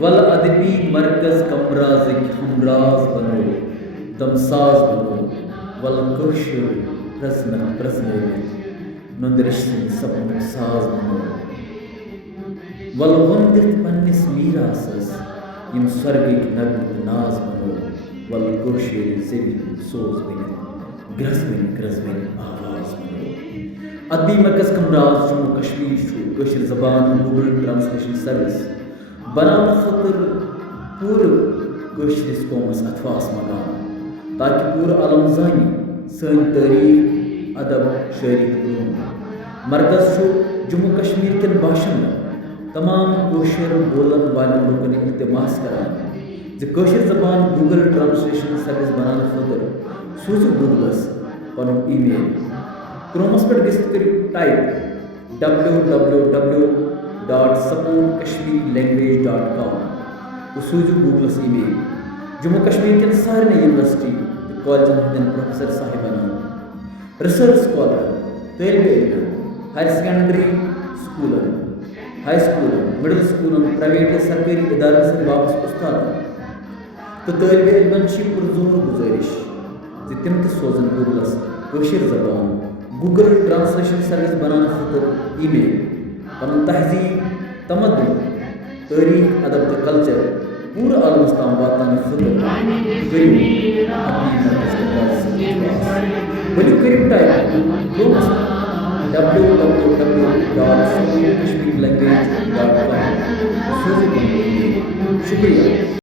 वल अदबी मरकज कमराज़ हमराज बनो दमसाज बनो वल कौशल प्रजन प्रजन नंदरिश सपन साज बनो वल वंदित पन्निस मीरासस यम स्वर्गिक नगम नाज बनो वल कौशल ज़िल सोज बनो ग्रजबिन आवाज बनो अदबी मरकज कमराज जम्मू कश्मीर कश्मीर ज़बान गूगल ट्रांसलेशन सर्विस बनाने खतर पूरे कश्मीर कौमस अथवास मकान ताकि पूरे आलम जान सन तारीख अदब शायरी मरकज जम्मू कश्मीर कन बाशिंदन तमाम कश्मीर बोलन वाले लोगन इल्तिमास करान कश्मीर ज़बान गूगल ट्रांसलेशन सर्विस बनाने खतर सूझ गूगलस पन ईमेल क्रोमस पे टाइप www.supportkashmirilanguage.com तो सूझ गूगलस ईमेल जम्मू कश्मीर के सारे यूनिवर्सिटी कॉलेजन हंदन प्रोफेसर साहिबान रिसर्च स्कॉलर तलब इल्म higher secondary school high school middle school private सरकारी इदारों से वापस उस्ताद तो तलब इल्मन पुरजोर गुजारिश तिम सोजन गूगलस कश्मीर ज़बान गूगल ट्रांसलेशन सर्विस बनाने खतर ईमेल पन तहजीब तमद्दुन तारीख अदब तो कल्चर पूरा आलमस ताम वातान खतर करियो टाइप www.supportkashmirilanguage.com शुक्रिया।